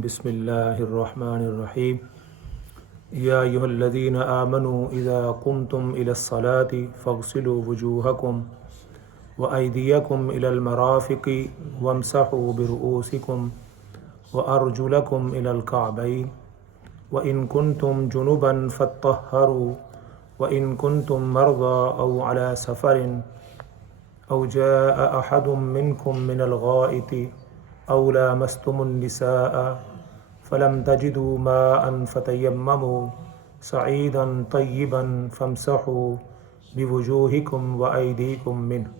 بسم الله الرحمن الرحيم يا أيها الذين آمنوا إذا قمتم إلى الصلاة فاغسلوا وجوهكم وأيديكم إلى المرافق وامسحوا برؤوسكم وأرجلكم إلى الكعبين وإن كنتم جنبا فاطهروا وإن كنتم مرضى أو على سفر أو جاء أحد منكم من الغائط أو لامستم النساء فلم تجدوا ماء فتيمموا صعيدا طيبا فامسحوا بوجوهكم وأيديكم منه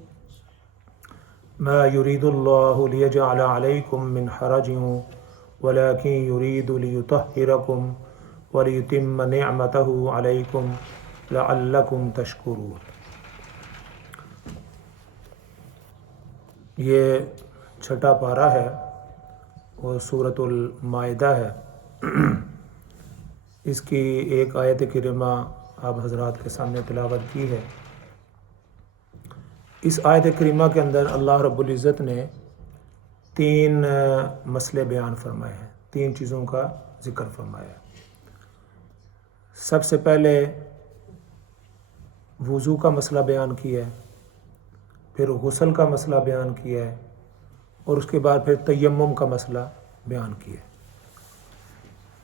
ما يريد الله ليجعل عليكم من حرج ولكن يريد ليطهركم وليتم نعمته عليكم لعلكم تشكرون۔ یہ چھٹا پارہ ہے اور سورۃ المائدہ ہے۔ اس کی ایک آیت کریمہ آپ حضرات کے سامنے تلاوت کی ہے۔ اس آیت کریمہ کے اندر اللہ رب العزت نے تین مسئلے بیان فرمائے ہیں، تین چیزوں کا ذکر فرمایا ہے۔ سب سے پہلے وضو کا مسئلہ بیان کیا ہے، پھر غسل کا مسئلہ بیان کیا ہے، اور اس کے بعد پھر تیمم کا مسئلہ بیان کیا ہے۔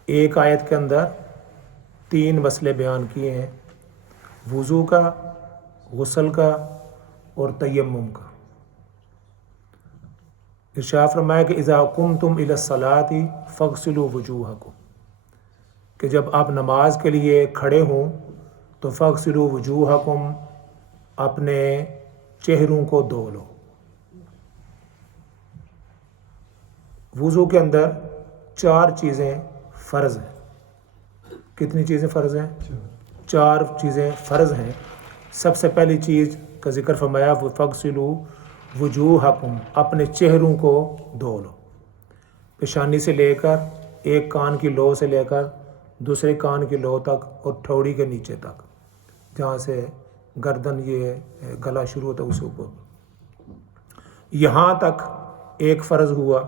ایک آیت کے اندر تین مسئلے بیان کیے ہیں، وضو کا، غسل کا اور تیمم کا۔ ارشاد فرمایا کہ اذا قمتم الی الصلاۃ فاغسلوا وجوہکم، کہ جب آپ نماز کے لیے کھڑے ہوں تو فاغسلوا وجوہکم، اپنے چہروں کو دھو لو۔ وضو کے اندر چار چیزیں فرض ہیں۔ کتنی چیزیں فرض ہیں؟ چار چیزیں فرض ہیں۔ سب سے پہلی چیز کا ذکر فرمایا فاغسلوا وجوہکم، اپنے چہروں کو دھو لو، پیشانی سے لے کر ایک کان کی لو سے لے کر دوسرے کان کی لو تک اور ٹھوڑی کے نیچے تک، جہاں سے گردن یہ گلا شروع ہوتا ہے اس اوپر، یہاں تک ایک فرض ہوا۔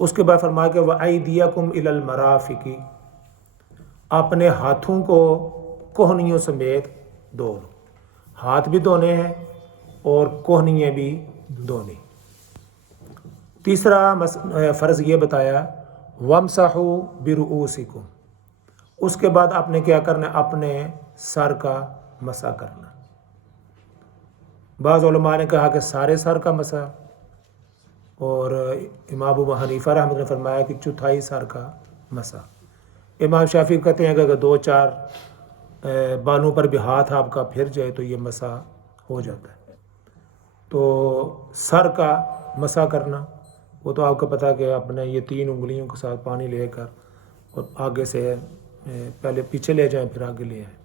اس کے بعد فرمایا کہ وَأَيْدِيَكُمْ إِلَى الْمَرَافِقِ، اپنے ہاتھوں کو کوہنیوں سمیت دھو لو۔ ہاتھ بھی دھونے ہیں اور کوہنیاں بھی دھونی۔ تیسرا فرض یہ بتایا وَامْسَحُوا بِرُؤُوسِكُمْ، اس کے بعد آپ نے کیا کرنا ہے؟ اپنے سر کا مسح کرنا۔ بعض علماء نے کہا کہ سارے سر کا مسح، اور امام ابو حنیفہ رحمۃ اللہ نے فرمایا کہ چوتھائی سر کا مسح۔ امام شافعی کہتے ہیں کہ اگر دو چار بالوں پر بھی ہاتھ آپ کا پھر جائے تو یہ مسح ہو جاتا ہے۔ تو سر کا مسح کرنا، وہ تو آپ کو پتہ کہ اپنے یہ تین انگلیوں کے ساتھ پانی لے کر اور آگے سے پہلے پیچھے لے جائیں پھر آگے لے آئیں۔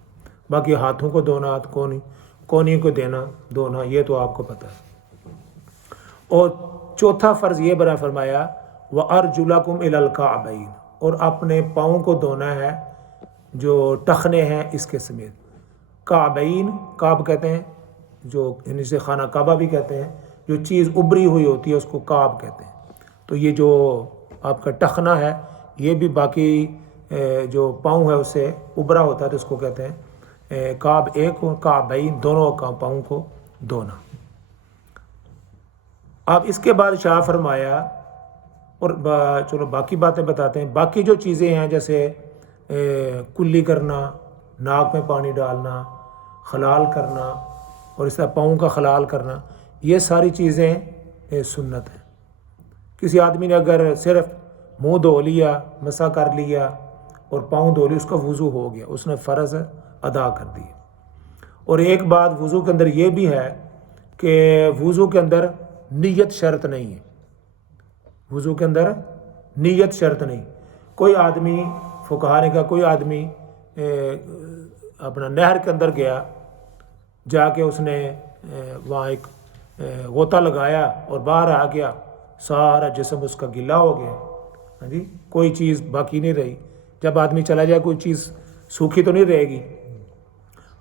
باقی ہاتھوں کو دھونا، ہاتھ کونی کو دینا دھونا، یہ تو آپ کو پتہ ہے۔ اور چوتھا فرض یہ برا فرمایا وَأَرْجُلَكُمْ إِلَى الْكَعْبَيْنِ، اور اپنے پاؤں کو دھونا ہے جو ٹخنے ہیں اس کے سمیت۔ کعبین، کعب کہتے ہیں جو یعنی سے خانہ کعبہ بھی کہتے ہیں، جو چیز ابری ہوئی ہوتی ہے اس کو کعب کہتے ہیں۔ تو یہ جو آپ کا ٹخنا ہے یہ بھی باقی جو پاؤں ہے اس سے ابرا ہوتا ہے تو اس کو کہتے ہیں کعب ایک اور کعبین، دونوں پاؤں کو دھونا۔ اب اس کے بعد شاہ فرمایا، اور چلو باقی باتیں بتاتے ہیں، باقی جو چیزیں ہیں جیسے کلی کرنا، ناک میں پانی ڈالنا، خلال کرنا، اور اس طرح پاؤں کا خلال کرنا، یہ ساری چیزیں سنت ہیں۔ کسی آدمی نے اگر صرف منہ دھو لیا، مسح کر لیا اور پاؤں دھو لی، اس کا وضو ہو گیا، اس نے فرض ادا کر دی۔ اور ایک بات وضو کے اندر یہ بھی ہے کہ وضو کے اندر نیت شرط نہیں ہے۔ وضو کے اندر نیت شرط نہیں۔ کوئی آدمی، فقہا نے کہا کوئی آدمی اپنا نہر کے اندر گیا، جا کے اس نے وہاں ایک غوطہ لگایا اور باہر آ گیا، سارا جسم اس کا گیلا ہو گیا، ہاں جی، کوئی چیز باقی نہیں رہی۔ جب آدمی چلا جائے کوئی چیز سوکھی تو نہیں رہے گی۔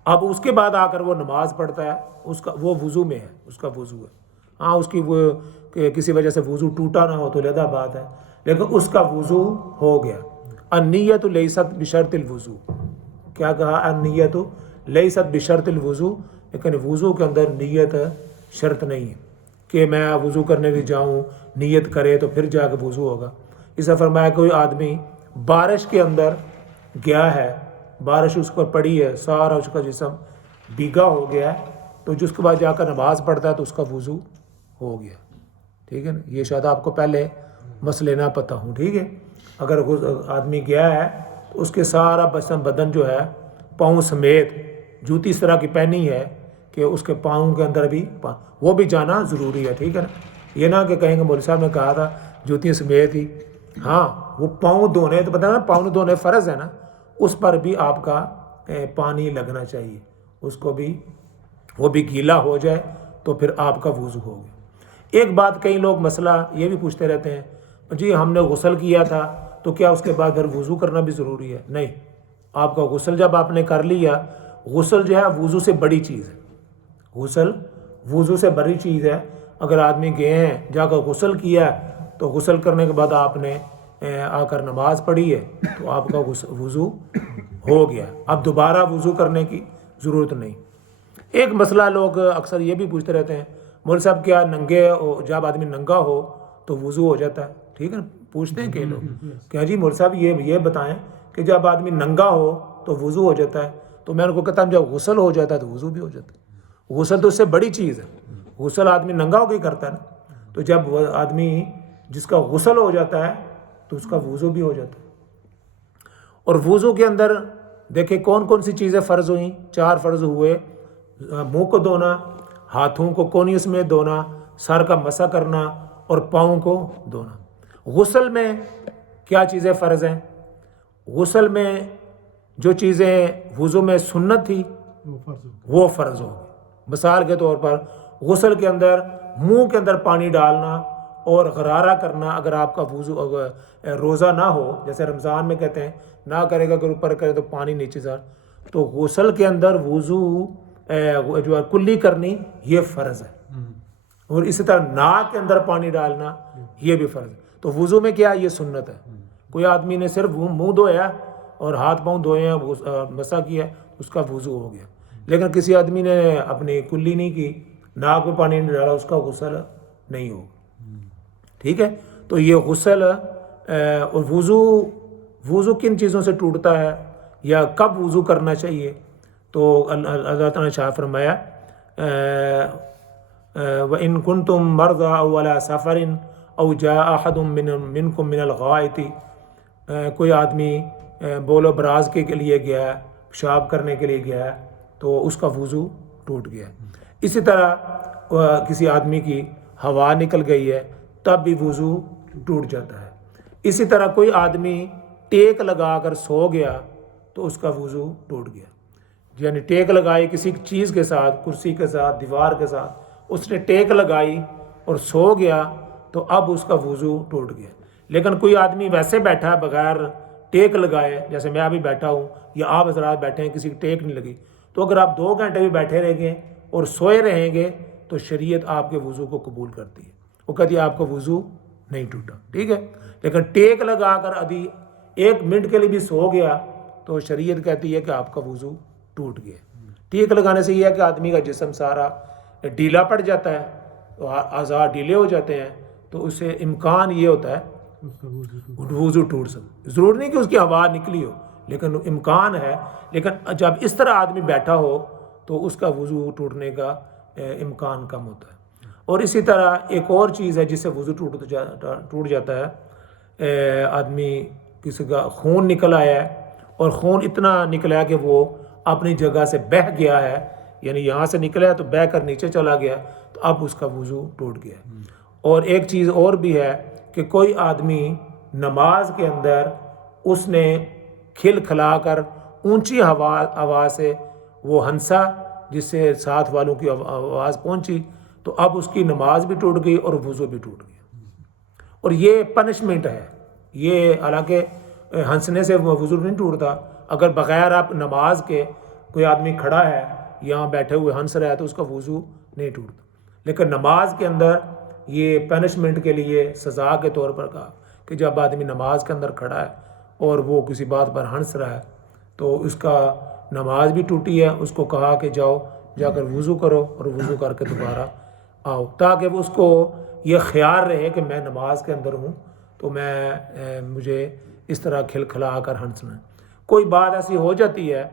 اب اس کے بعد آ کر وہ نماز پڑھتا ہے، اس کا وہ وضو میں ہے، اس کا وضو ہے۔ ہاں اس کی وہ کہ کسی وجہ سے وضو ٹوٹا نہ ہو تو علیحدہ بات ہے، لیکن اس کا وضو ہو گیا. النیت لیست بشرط الوضو. کیا کہا؟ النیت لیست بشرط الوضو. لیکن وضو کے اندر نیت شرط نہیں ہے کہ میں وضو کرنے بھی جاؤں نیت کرے تو پھر جا کے وضو ہوگا. اس نے فرمایا کوئی آدمی بارش کے اندر گیا ہے، بارش اس پر پڑی ہے، سارا اس کا جسم بھیگا ہو گیا ہے، تو جس کے بعد جا کر نماز پڑھتا ہے تو اس کا وضو ہو گیا. ٹھیک ہے نا؟ یہ شاید آپ کو پہلے مسئلے نہ پتہ ہوں. ٹھیک ہے، اگر آدمی گیا ہے تو اس کے سارا بدن جو ہے پاؤں سمیت، جوتی اس طرح کی پہنی ہے کہ اس کے پاؤں کے اندر بھی وہ بھی جانا ضروری ہے. ٹھیک ہے نا؟ یہ نہ کہ کہیں گے مولوی صاحب نے کہا تھا جوتی سمیت ہی. ہاں، وہ پاؤں دھونے تو پتہ نا، پاؤں دھونے فرض ہے نا، اس پر بھی آپ کا پانی لگنا چاہیے، اس کو بھی وہ بھی گیلا ہو جائے تو پھر آپ کا وضو ہو گیا. ایک بات کئی لوگ مسئلہ یہ بھی پوچھتے رہتے ہیں، جی ہم نے غسل کیا تھا تو کیا اس کے بعد پھر وضو کرنا بھی ضروری ہے؟ نہیں. آپ کا غسل جب آپ نے کر لیا، غسل جو ہے وضو سے بڑی چیز ہے. غسل وضو سے بڑی چیز ہے. اگر آدمی گئے ہیں جا کر غسل کیا تو غسل کرنے کے بعد آپ نے آ کر نماز پڑھی ہے تو آپ کا وضو ہو گیا. اب دوبارہ وضو کرنے کی ضرورت نہیں. ایک مسئلہ لوگ اکثر یہ بھی پوچھتے رہتے ہیں، مول صاحب کیا ننگے جب آدمی ننگا ہو تو وضو ہو جاتا ہے؟ ٹھیک ہے نا، پوچھتے ہیں کئی لوگ کہ ہاں جی مول صاحب یہ بتائیں کہ جب آدمی ننگا ہو تو وضو ہو جاتا ہے. تو میں ان کو کہتا ہوں جب غسل ہو جاتا ہے تو وضو بھی ہو جاتا ہے. غسل تو اس سے بڑی چیز ہے. غسل آدمی ننگا ہو کے کرتا ہے نا، تو جب وہ آدمی جس کا غسل ہو جاتا ہے تو اس کا وضو بھی ہو جاتا ہے. اور وضو کے اندر دیکھیں کون کون سی چیزیں فرض ہوئیں؟ 4 فرض ہوئے. منہ کو دھونا، ہاتھوں کو کونیوں سمیت دھونا، سر کا مسح کرنا اور پاؤں کو دھونا. غسل میں کیا چیزیں فرض ہیں؟ غسل میں جو چیزیں وضو میں سنت تھی وہ فرض ہو گئی. مثال کے طور پر غسل کے اندر منہ کے اندر پانی ڈالنا اور غرارہ کرنا. اگر آپ کا وضو روزہ نہ ہو، جیسے رمضان میں کہتے ہیں نہ کرے گا، اگر اوپر کرے تو پانی نیچے جا، تو غسل کے اندر وضو جو ہے کلی کرنی یہ فرض ہے. اور اسی طرح ناک کے اندر پانی ڈالنا یہ بھی فرض ہے. تو وضو میں کیا یہ سنت ہے. کوئی آدمی نے صرف منہ دھویا اور ہاتھ پاؤں دھوئے ہیں، مسح کیا، اس کا وضو ہو گیا. لیکن کسی آدمی نے اپنی کلی نہیں کی، ناک میں پانی نہیں ڈالا، اس کا غسل نہیں ہوگا. ٹھیک ہے؟ تو یہ غسل اور وضو کن چیزوں سے ٹوٹتا ہے یا کب وضو کرنا چاہیے؟ تو اللہ تعالیٰ نے شاہ فرمایا وَإِن كُنتُم مَرْضَىٰ أَوْ عَلَىٰ سَفَرٍ أَوْ جَاءَ أَحَدٌ مِّنكُم مِّنَ الْغَائِطِ. کوئی آدمی بول و براز کے لیے گیا ہے، پیشاب کرنے کے لیے گیا ہے تو اس کا وضو ٹوٹ گیا. اسی طرح کسی آدمی کی ہوا نکل گئی ہے تب بھی وضو ٹوٹ جاتا ہے. اسی طرح کوئی آدمی ٹیک لگا کر سو گیا تو اس کا وضو ٹوٹ گیا. یعنی ٹیک لگائی کسی چیز کے ساتھ، کرسی کے ساتھ، دیوار کے ساتھ، اس نے ٹیک لگائی اور سو گیا تو اب اس کا وضو ٹوٹ گیا. لیکن کوئی آدمی ویسے بیٹھا ہے بغیر ٹیک لگائے، جیسے میں ابھی بیٹھا ہوں یا آپ حضرات بیٹھے ہیں، کسی کی ٹیک نہیں لگی، تو اگر آپ 2 گھنٹے بھی بیٹھے رہیں گے اور سوئے رہیں گے تو شریعت آپ کے وضو کو قبول کرتی ہے. وہ کہتی ہے آپ کا وضو نہیں ٹوٹا. ٹھیک ہے؟ لیکن ٹیک لگا کر ابھی 1 منٹ کے لیے بھی سو گیا تو شریعت کہتی ہے کہ آپ کا وضو ٹوٹ گیا. ٹیک لگانے سے یہ ہے کہ آدمی کا جسم سارا ڈھیلا پڑ جاتا ہے، تو اعضاء ڈھیلے ہو جاتے ہیں، تو اس سے امکان یہ ہوتا ہے وضو ٹوٹ سکتا. ضرور نہیں کہ اس کی ہوا نکلی ہو، لیکن امکان ہے. لیکن جب اس طرح آدمی بیٹھا ہو تو اس کا وضو ٹوٹنے کا امکان کم ہوتا ہے. اور اسی طرح ایک اور چیز ہے جس سے وضو ٹوٹ جاتا ہے. آدمی کسی کا خون نکل آیا ہے اور خون اتنا نکلا ہے کہ وہ اپنی جگہ سے بہہ گیا ہے، یعنی یہاں سے نکلا ہے تو بہہ کر نیچے چلا گیا، تو اب اس کا وضو ٹوٹ گیا. اور ایک چیز اور بھی ہے کہ کوئی آدمی نماز کے اندر اس نے کھل کھلا کر اونچی آواز سے وہ ہنسا جس سے ساتھ والوں کی آواز پہنچی، تو اب اس کی نماز بھی ٹوٹ گئی اور وضو بھی ٹوٹ گیا. اور یہ پنشمنٹ ہے. یہ حالانکہ ہنسنے سے وضو نہیں ٹوٹتا. اگر بغیر آپ نماز کے کوئی آدمی کھڑا ہے یہاں بیٹھے ہوئے ہنس رہا ہے تو اس کا وضو نہیں ٹوٹتا. لیکن نماز کے اندر یہ پنشمنٹ کے لیے سزا کے طور پر کہا کہ جب آدمی نماز کے اندر کھڑا ہے اور وہ کسی بات پر ہنس رہا ہے تو اس کا نماز بھی ٹوٹی ہے. اس کو کہا کہ جاؤ جا کر وضو کرو اور وضو کر کے دوبارہ آؤ، تاکہ وہ اس کو یہ خیال رہے کہ میں نماز کے اندر ہوں تو مجھے اس طرح کھلکھلا کر ہنسنا ہے. کوئی بات ایسی ہو جاتی ہے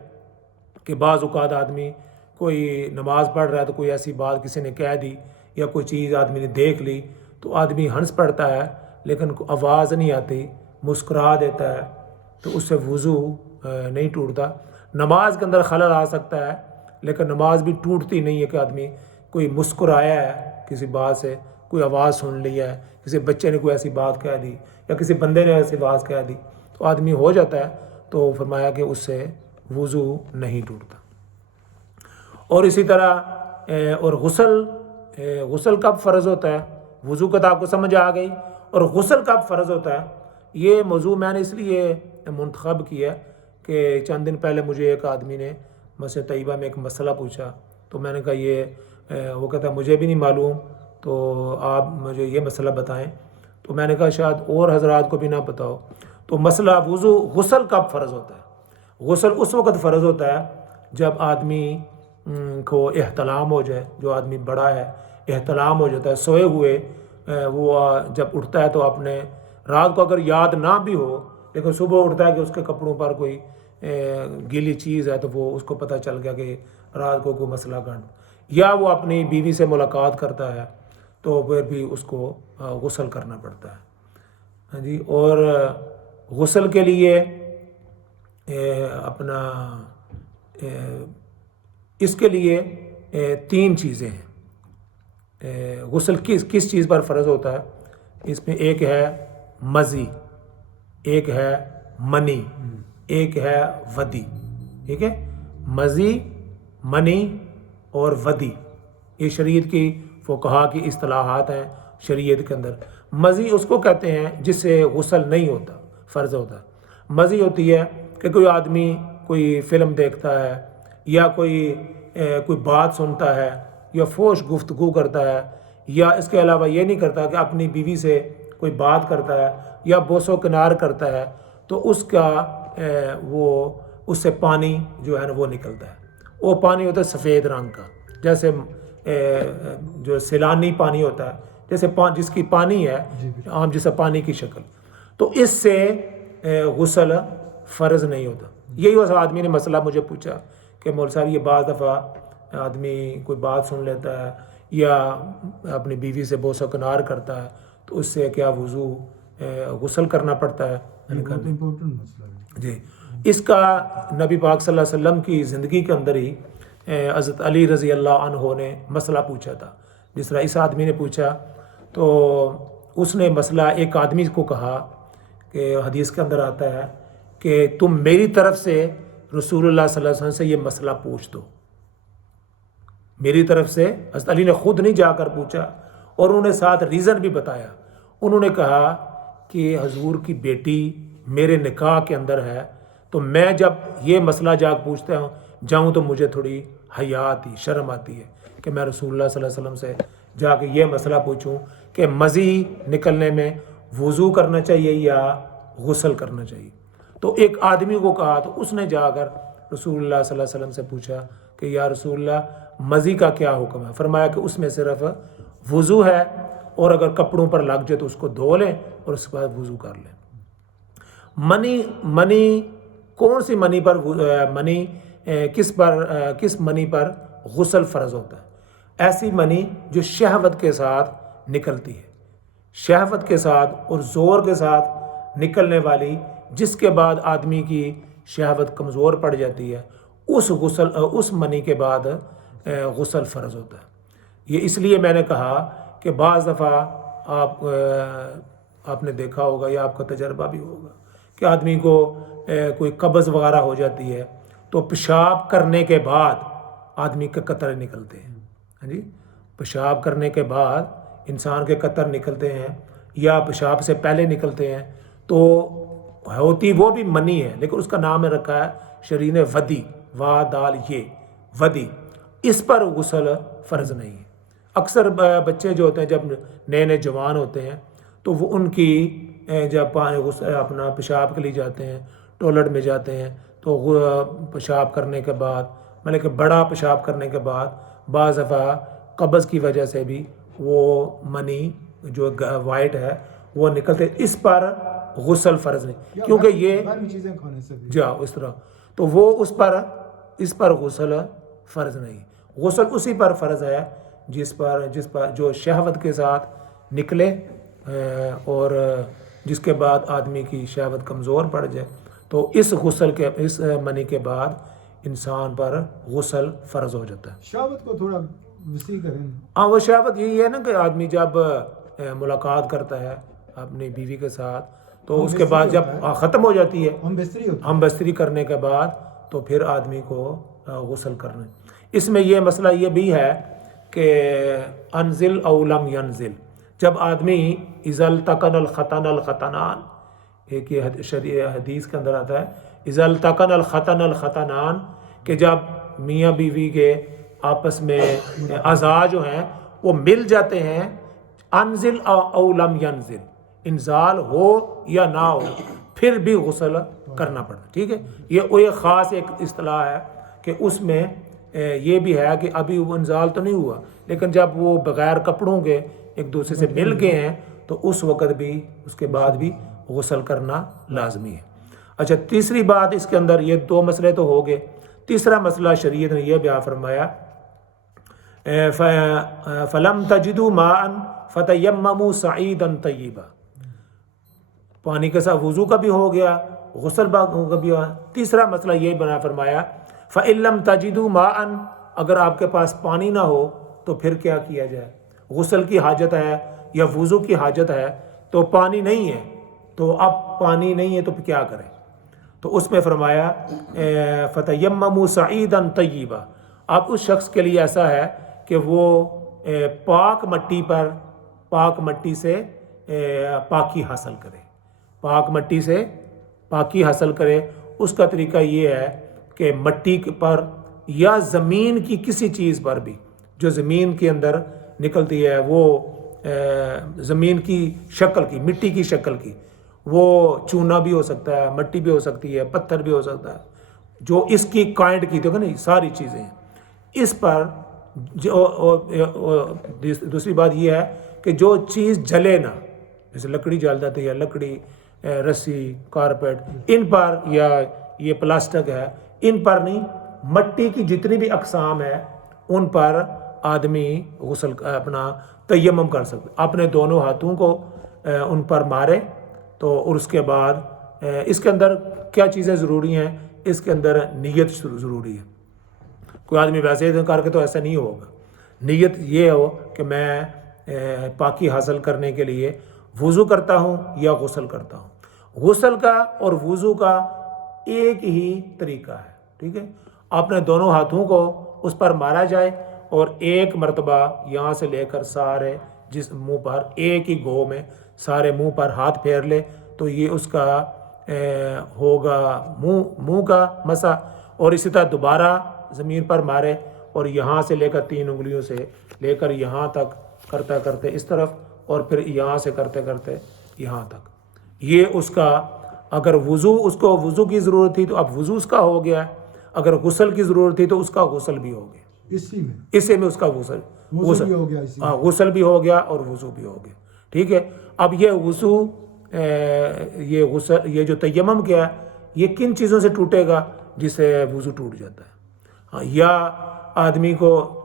کہ بعض اوقات آدمی کوئی نماز پڑھ رہا ہے تو کوئی ایسی بات کسی نے کہہ دی یا کوئی چیز آدمی نے دیکھ لی تو آدمی ہنس پڑتا ہے لیکن آواز نہیں آتی، مسکرا دیتا ہے، تو اس سے وضو نہیں ٹوٹتا. نماز کے اندر خلل آ سکتا ہے لیکن نماز بھی ٹوٹتی نہیں ہے کہ آدمی کوئی مسکرایا ہے کسی بات سے، کوئی آواز سن لی ہے، کسی بچے نے کوئی ایسی بات کہہ دی یا کسی بندے نے ایسی بات کہہ دی تو آدمی ہو جاتا ہے، تو فرمایا کہ اس سے وضو نہیں ٹوٹتا. اور اسی طرح اور غسل کب فرض ہوتا ہے؟ وضو کا تو آپ کو سمجھ آ گئی، اور غسل کب فرض ہوتا ہے یہ موضوع میں نے اس لیے منتخب کیا کہ چند دن پہلے مجھے ایک آدمی نے مسجد طیبہ میں ایک مسئلہ پوچھا تو میں نے کہا وہ کہتا مجھے بھی نہیں معلوم، تو آپ مجھے یہ مسئلہ بتائیں. تو میں نے کہا شاید اور حضرات کو بھی نہ پتہ ہو. تو مسئلہ غسل کب فرض ہوتا ہے؟ غسل اس وقت فرض ہوتا ہے جب آدمی کو احتلام ہو جائے. جو آدمی بڑا ہے احتلام ہو جاتا ہے، سوئے ہوئے وہ جب اٹھتا ہے تو اپنے رات کو اگر یاد نہ بھی ہو لیکن صبح اٹھتا ہے کہ اس کے کپڑوں پر کوئی گیلی چیز ہے تو وہ اس کو پتہ چل گیا کہ رات کو کوئی مسئلہ کانڈ، یا وہ اپنی بیوی سے ملاقات کرتا ہے تو پھر بھی اس کو غسل کرنا پڑتا ہے. ہاں جی. اور غسل کے لیے اس کے لیے 3 چیزیں ہیں. غسل کس چیز پر فرض ہوتا ہے؟ اس میں ایک ہے مزی، ایک ہے منی، ایک ہے ودی. ٹھیک ہے، مزی، منی اور ودی یہ شریعت کی فقہا کی اصطلاحات ہیں. شریعت کے اندر مزی اس کو کہتے ہیں جس سے غسل نہیں ہوتا، فرض ہوتا. مزی ہوتی ہے کہ کوئی آدمی کوئی فلم دیکھتا ہے یا کوئی بات سنتا ہے یا فحش گفتگو کرتا ہے، یا اس کے علاوہ یہ نہیں کرتا کہ اپنی بیوی سے کوئی بات کرتا ہے یا بوس و کنار کرتا ہے تو اس کا اس سے پانی جو ہے نا وہ نکلتا ہے. وہ پانی ہوتا ہے سفید رنگ کا، جیسے جو سیلانی پانی ہوتا ہے، جیسے جس کی پانی ہے عام جیسا پانی کی شکل، تو اس سے غسل فرض نہیں ہوتا. یہی اس آدمی نے مسئلہ مجھے پوچھا کہ مول صاحب یہ بعض دفعہ آدمی کوئی بات سن لیتا ہے یا اپنی بیوی سے بوس و کنار کرتا ہے تو اس سے کیا غسل کرنا پڑتا ہے؟ جی. اس کا نبی پاک صلی اللہ علیہ وسلم کی زندگی کے اندر ہی حضرت علی رضی اللہ عنہ نے مسئلہ پوچھا تھا. جس طرح اس آدمی نے پوچھا تو اس نے مسئلہ ایک آدمی کو کہا کہ حدیث کے اندر آتا ہے کہ تم میری طرف سے رسول اللہ صلی اللہ علیہ وسلم سے یہ مسئلہ پوچھ دو. میری طرف سے حضرت علی نے خود نہیں جا کر پوچھا اور انہوں نے ساتھ ریزن بھی بتایا. انہوں نے کہا کہ حضور کی بیٹی میرے نکاح کے اندر ہے تو میں جب یہ مسئلہ جا پوچھتا جاؤں تو مجھے تھوڑی حیا آتی، شرم آتی ہے کہ میں رسول اللہ صلی اللہ علیہ وسلم سے جا کے یہ مسئلہ پوچھوں کہ مزی نکلنے میں وضو کرنا چاہیے یا غسل کرنا چاہیے. تو ایک آدمی کو کہا تو اس نے جا کر رسول اللہ صلی اللہ علیہ وسلم سے پوچھا کہ یا رسول اللہ مزی کا کیا حکم ہے؟ فرمایا کہ اس میں صرف وضو ہے اور اگر کپڑوں پر لگ جائے تو اس کو دھو لیں اور اس کے بعد وضو کر لیں. منی کون سی منی پر کس منی پر غسل فرض ہوتا ہے؟ ایسی منی جو شہوت کے ساتھ نکلتی ہے، شہوت کے ساتھ اور زور کے ساتھ نکلنے والی، جس کے بعد آدمی کی شہوت کمزور پڑ جاتی ہے، اس منی کے بعد غسل فرض ہوتا ہے. یہ اس لیے میں نے کہا کہ بعض دفعہ آپ نے دیکھا ہوگا یا آپ کا تجربہ بھی ہوگا کہ آدمی کو کوئی قبض وغیرہ ہو جاتی ہے تو پیشاب کرنے کے بعد آدمی کے قطرے نکلتے ہیں. ہاں جی، پیشاب کرنے کے بعد انسان کے قطر نکلتے ہیں یا پیشاب سے پہلے نکلتے ہیں تو ہوتی وہ بھی منی ہے لیکن اس کا نام رکھا ہے شرین ودی، وا دال یہ ودی. اس پر غسل فرض نہیں ہے. اکثر بچے جو ہوتے ہیں جب نئے نئے جوان ہوتے ہیں تو وہ ان کی جب اپنا پیشاب کے لیے جاتے ہیں، ٹوائلٹ میں جاتے ہیں، تو پیشاب کرنے کے بعد مطلب کہ بڑا پیشاب کرنے کے بعد بعض دفعہ قبض کی وجہ سے بھی وہ منی جو وائٹ ہے وہ نکلتے، اس پر غسل فرض نہیں، کیونکہ یہ چیزیں کھانے سے بھی جا اس طرح، تو وہ اس پر غسل فرض نہیں، غسل اسی پر فرض ہے جس پر جو شہوت کے ساتھ نکلے اور جس کے بعد آدمی کی شہوت کمزور پڑ جائے، تو اس منی کے بعد انسان پر غسل فرض ہو جاتا ہے۔ شہوت کو تھوڑا وسیع کریں۔ ہاں، وہ شہوت یہی ہے نا کہ آدمی جب ملاقات کرتا ہے اپنی بیوی کے ساتھ تو اس کے بعد جب ختم ہو جاتی ہے ہم بستری کرنے کے بعد تو پھر آدمی کو غسل کرنا ہے۔ اس میں یہ مسئلہ یہ بھی ہے کہ انزل او لم ینزل، جب آدمی اذا التقن الختنان، ایک یہ حدیث کے اندر آتا ہے اذا التقن الختنان، کہ جب میاں بیوی کے آپس میں اعضاء جو ہیں وہ مل جاتے ہیں، انزل او لم ینزل، انزال ہو یا نہ ہو پھر بھی غسل کرنا پڑتا، ٹھیک ہے۔ یہ خاص ایک اصطلاح ہے کہ اس میں یہ بھی ہے کہ ابھی وہ انزال تو نہیں ہوا، لیکن جب وہ بغیر کپڑوں کے ایک دوسرے سے مل گئے ہیں تو اس وقت بھی اس کے بعد بھی غسل کرنا لازمی ہے۔ اچھا، تیسری بات اس کے اندر، یہ دو مسئلے تو ہو گئے، تیسرا مسئلہ شریعت نے یہ بیان فرمایا فَلَمْ تَجِدُوا مَاءً فَتَيَمَّمُوا صَعِيدًا طَيِّبًا، پانی کے ساتھ وضو کا بھی ہو گیا، غسل کا بھی ہوا۔ تیسرا مسئلہ یہ بیان فرمایا فَإِن لَمْ تَجِدُوا مَاءً، اگر آپ کے پاس پانی نہ ہو تو پھر کیا کیا جائے؟ غسل کی حاجت ہے یا وضو کی حاجت ہے، تو پانی نہیں ہے، تو اب پانی نہیں ہے تو پھر کیا کریں؟ تو اس میں فرمایا فَتَيَمَّمُوا صَعِيدًا طَيِّبًا، اب اس شخص کے لیے ایسا ہے کہ وہ پاک مٹی سے پاکی حاصل کرے، پاک مٹی سے پاکی حاصل کرے۔ اس کا طریقہ یہ ہے کہ مٹی پر یا زمین کی کسی چیز پر بھی جو زمین کے اندر نکلتی ہے، وہ زمین کی شکل کی، مٹی کی شکل کی، وہ چونا بھی ہو سکتا ہے، مٹی بھی ہو سکتی ہے، پتھر بھی ہو سکتا ہے، جو اس کی کائنڈ کی، دیکھو نا ساری چیزیں ہیں اس پر۔ دوسری بات یہ ہے کہ جو چیز جلے نہ، جیسے لکڑی جل جاتی ہے، لکڑی، رسی، کارپیٹ، ان پر، یا یہ پلاسٹک ہے، ان پر نہیں، مٹی کی جتنی بھی اقسام ہے ان پر آدمی غسل اپنا تیمم کر سکتے، اپنے دونوں ہاتھوں کو ان پر مارے تو، اور اس کے بعد اس کے اندر کیا چیزیں ضروری ہیں؟ اس کے اندر نیت ضروری ہے۔ کوئی آدمی ویسے کر کے تو ایسا نہیں ہوگا، نیت یہ ہو کہ میں پاکی حاصل کرنے کے لیے وضو کرتا ہوں یا غسل کرتا ہوں۔ غسل کا اور وضو کا ایک ہی طریقہ ہے، ٹھیک ہے۔ اپنے دونوں ہاتھوں کو اس پر مارا جائے اور ایک مرتبہ یہاں سے لے کر سارے جس منہ پر ایک ہی گو میں سارے منہ پر ہاتھ پھیر لے تو یہ اس کا ہوگا منہ کا مسح، اور اسی طرح دوبارہ زمین پر مارے اور یہاں سے لے کر 3 انگلیوں سے لے کر یہاں تک کرتے کرتے اس طرف، اور پھر یہاں سے کرتے کرتے یہاں تک۔ یہ اس کا، اگر اس کو وضو کی ضرورت تھی تو اب وضو اس کا ہو گیا، اگر غسل کی ضرورت تھی تو اس کا غسل بھی ہو گیا، اسی میں اس کا غسل بھی ہو گیا اور وضو بھی ہو گیا، ٹھیک ہے۔ اب یہ وضو، یہ غسل، یہ جو تیمم کیا یہ کن چیزوں سے ٹوٹے گا؟ جس سے وضو ٹوٹ جاتا ہے۔ ہاں، یا آدمی کو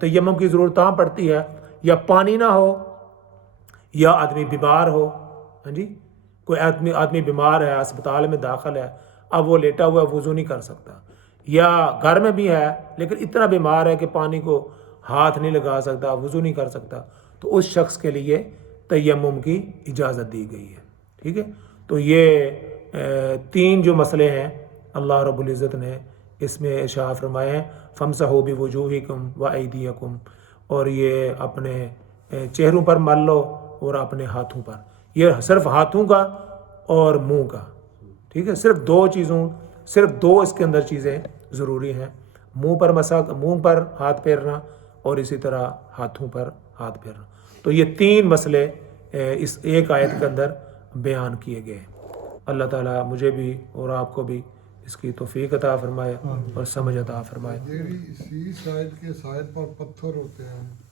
تیمم کی ضرورت تاں پڑتی ہے یا پانی نہ ہو یا آدمی بیمار ہو، ہاں جی، کوئی آدمی بیمار ہے، اسپتال میں داخل ہے، اب وہ لیٹا ہوا وضو نہیں کر سکتا، یا گھر میں بھی ہے لیکن اتنا بیمار ہے کہ پانی کو ہاتھ نہیں لگا سکتا، وضو نہیں کر سکتا، تو اس شخص کے لیے تیمم کی اجازت دی گئی ہے، ٹھیک ہے۔ تو یہ 3 جو مسئلے ہیں اللہ رب العزت نے اس میں ارشاد فرمائے ہیں فَامْسَحُوا بِوُجُوهِكُمْ وَأَيْدِيَكُمْ، اور یہ اپنے چہروں پر مل لو اور اپنے ہاتھوں پر، یہ صرف ہاتھوں کا اور منہ کا، ٹھیک ہے۔ صرف 2 اس کے اندر چیزیں ضروری ہیں، منہ پر ہاتھ پھیرنا اور اسی طرح ہاتھوں پر ہاتھ پھیرنا۔ تو یہ 3 مسئلے اس ایک آیت کے اندر بیان کیے گئے ہیں۔ اللہ تعالیٰ مجھے بھی اور آپ کو بھی اس کی توفیق عطا فرمائے اور سمجھ عطا فرمائے۔ سی سائڈ کے سائڈ پر پتھر ہوتے ہیں